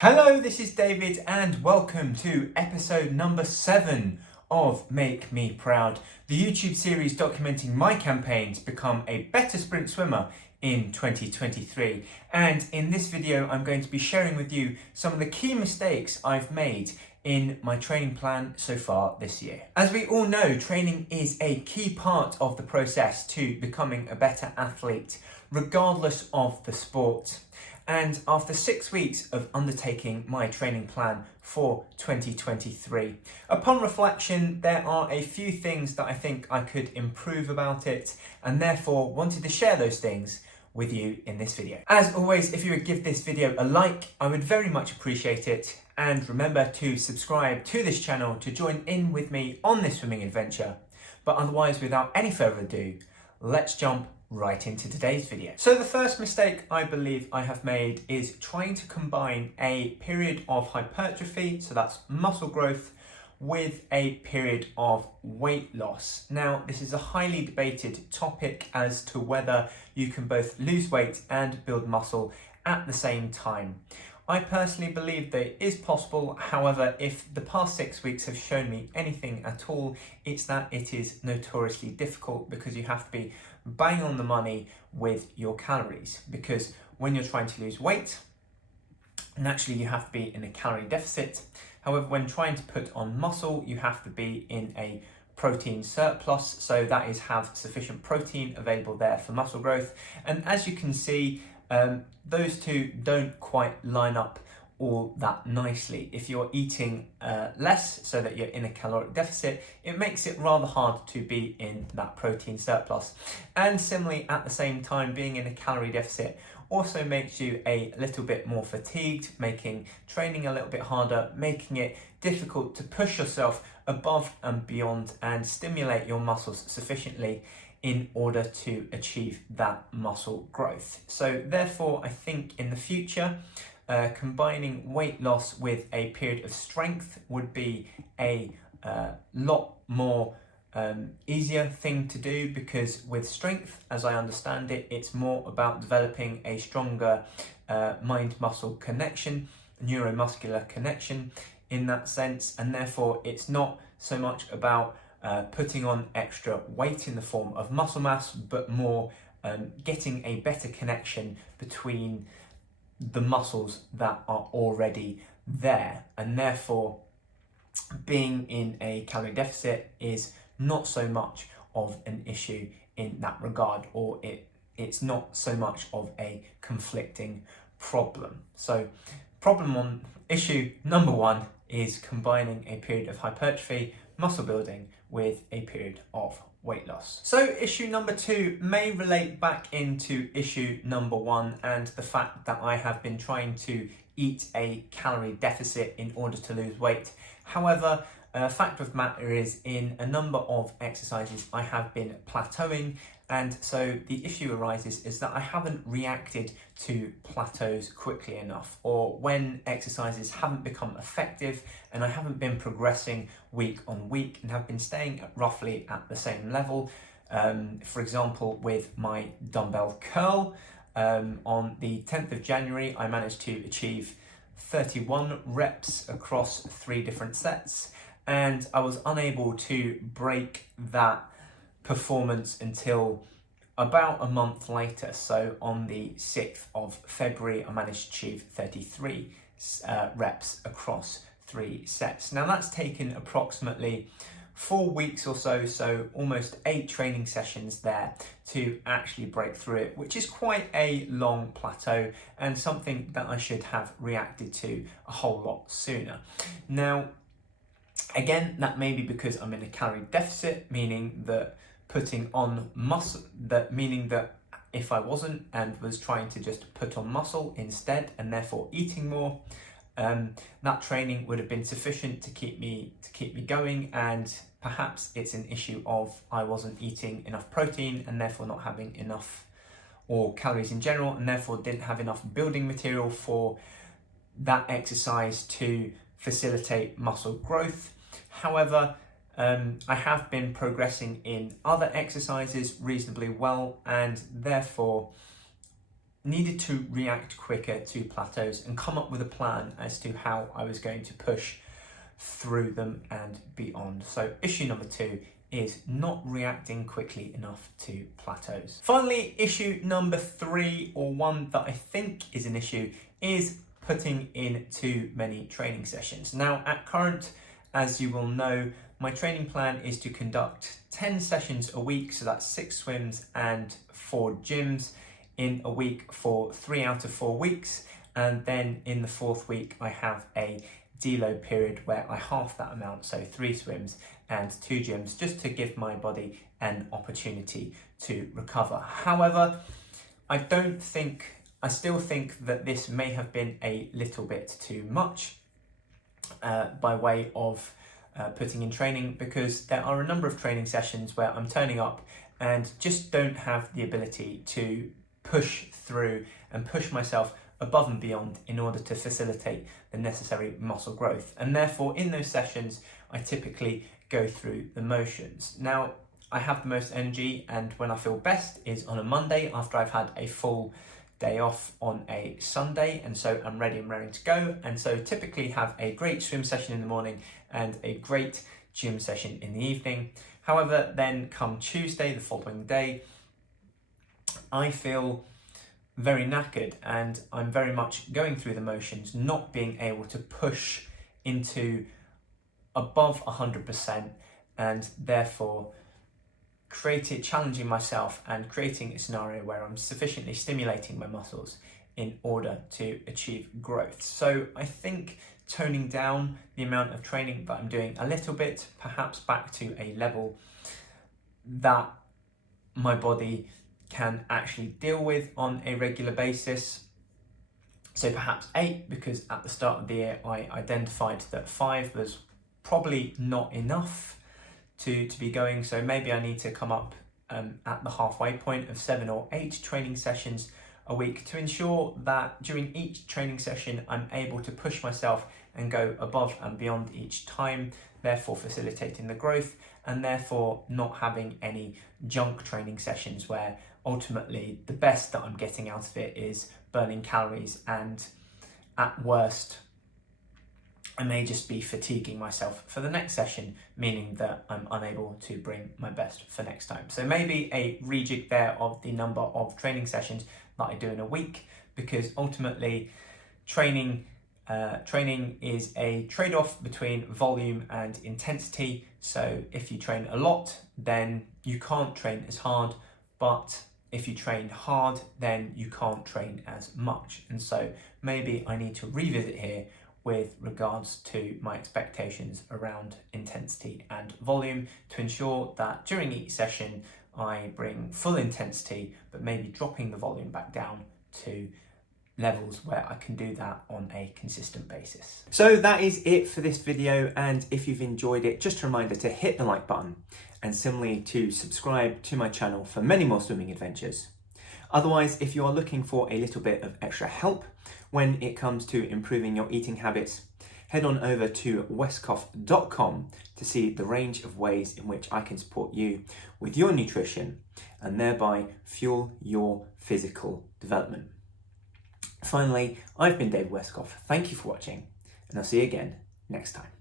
Hello, this is David and welcome to episode number 7 of Make Me Proud, the YouTube series documenting my campaign to become a better sprint swimmer in 2023. And in this video, I'm going to be sharing with you some of the key mistakes I've made in my training plan so far this year. As we all know, training is a key part of the process to becoming a better athlete, regardless of the sport. And after 6 weeks of undertaking my training plan for 2023, upon reflection, there are a few things that I think I could improve about it, and therefore wanted to share those things with you in this video. As always, if you would give this video a like, I would very much appreciate it. And remember to subscribe to this channel to join in with me on this swimming adventure. But otherwise, without any further ado, let's jump right into today's video. So the first mistake I believe I have made is trying to combine a period of hypertrophy, so that's muscle growth, with a period of weight loss. Now, this is a highly debated topic as to whether you can both lose weight and build muscle at the same time. I personally believe that it is possible. However, if the past 6 weeks have shown me anything at all, it's that it is notoriously difficult because you have to be bang on the money with your calories. Because when you're trying to lose weight, naturally you have to be in a calorie deficit. However, when trying to put on muscle, you have to be in a protein surplus. So that is have sufficient protein available there for muscle growth. And as you can see, those two don't quite line up all that nicely. If you're eating less so that you're in a caloric deficit, it makes it rather hard to be in that protein surplus. And similarly, at the same time, being in a calorie deficit also makes you a little bit more fatigued, making training a little bit harder, making it difficult to push yourself above and beyond and stimulate your muscles sufficiently in order to achieve that muscle growth. So therefore, I think in the future, combining weight loss with a period of strength would be a lot more easier thing to do, because with strength, as I understand it, it's more about developing a stronger mind-muscle connection, neuromuscular connection in that sense, and therefore it's not so much about putting on extra weight in the form of muscle mass, but more getting a better connection between the muscles that are already there, and therefore being in a calorie deficit is not so much of an issue in that regard, or it's not so much of a conflicting problem. So issue number 1 is combining a period of hypertrophy, muscle building, with a period of weight loss. So issue number 2 may relate back into issue number 1 and the fact that I have been trying to eat a calorie deficit in order to lose weight. However, fact of the matter is, in a number of exercises I have been plateauing, and so the issue arises is that I haven't reacted to plateaus quickly enough, or when exercises haven't become effective and I haven't been progressing week on week and have been staying roughly at the same level. For example, with my dumbbell curl, on the 10th of January, I managed to achieve 31 reps across 3 different sets, and I was unable to break that performance until about a month later. So on the 6th of February, I managed to achieve 33 reps across 3 sets. Now that's taken approximately 4 weeks or so, so almost 8 training sessions there to actually break through it, which is quite a long plateau and something that I should have reacted to a whole lot sooner. Now, again, that may be because I'm in a calorie deficit, meaning that putting on muscle, meaning that if I wasn't and was trying to just put on muscle instead and therefore eating more, that training would have been sufficient to keep me going, and perhaps it's an issue of I wasn't eating enough protein and therefore not having enough, or calories in general, and therefore didn't have enough building material for that exercise to facilitate muscle growth. However, I have been progressing in other exercises reasonably well, and therefore needed to react quicker to plateaus and come up with a plan as to how I was going to push through them and beyond. So issue number 2 is not reacting quickly enough to plateaus. Finally, issue number 3, or one that I think is an issue, is putting in too many training sessions. Now, at current, as you will know, my training plan is to conduct 10 sessions a week, so that's 6 swims and 4 gyms in a week for 3 out of 4 weeks, and then in the 4th week I have a deload period where I half that amount, so 3 swims and 2 gyms, just to give my body an opportunity to recover. However, I still think that this may have been a little bit too much by way of putting in training, because there are a number of training sessions where I'm turning up and just don't have the ability to push through and push myself above and beyond in order to facilitate the necessary muscle growth. And therefore, in those sessions, I typically go through the motions. Now, I have the most energy, and when I feel best is on a Monday after I've had a full day off on a Sunday, and so I'm ready and raring to go. And so typically have a great swim session in the morning and a great gym session in the evening. However, then come Tuesday, the following day, I feel very knackered and I'm very much going through the motions, not being able to push into above 100%, and therefore challenging myself and creating a scenario where I'm sufficiently stimulating my muscles in order to achieve growth. So I think toning down the amount of training that I'm doing a little bit, perhaps back to a level that my body can actually deal with on a regular basis. So perhaps 8, because at the start of the year I identified that 5 was probably not enough to be going. So maybe I need to come up at the halfway point of 7 or 8 training sessions a week to ensure that during each training session I'm able to push myself and go above and beyond each time, therefore facilitating the growth, and therefore not having any junk training sessions where ultimately the best that I'm getting out of it is burning calories, and at worst I may just be fatiguing myself for the next session, meaning that I'm unable to bring my best for next time. So maybe a rejig there of the number of training sessions that I do in a week, because ultimately training is a trade-off between volume and intensity. So if you train a lot, then you can't train as hard, but if you train hard, then you can't train as much. And so maybe I need to revisit here with regards to my expectations around intensity and volume to ensure that during each session I bring full intensity, but maybe dropping the volume back down to levels where I can do that on a consistent basis. So that is it for this video, and if you've enjoyed it, just a reminder to hit the like button, and similarly to subscribe to my channel for many more swimming adventures. Otherwise, if you are looking for a little bit of extra help when it comes to improving your eating habits, head on over to westcough.com to see the range of ways in which I can support you with your nutrition and thereby fuel your physical development. Finally, I've been David Westcough. Thank you for watching, and I'll see you again next time.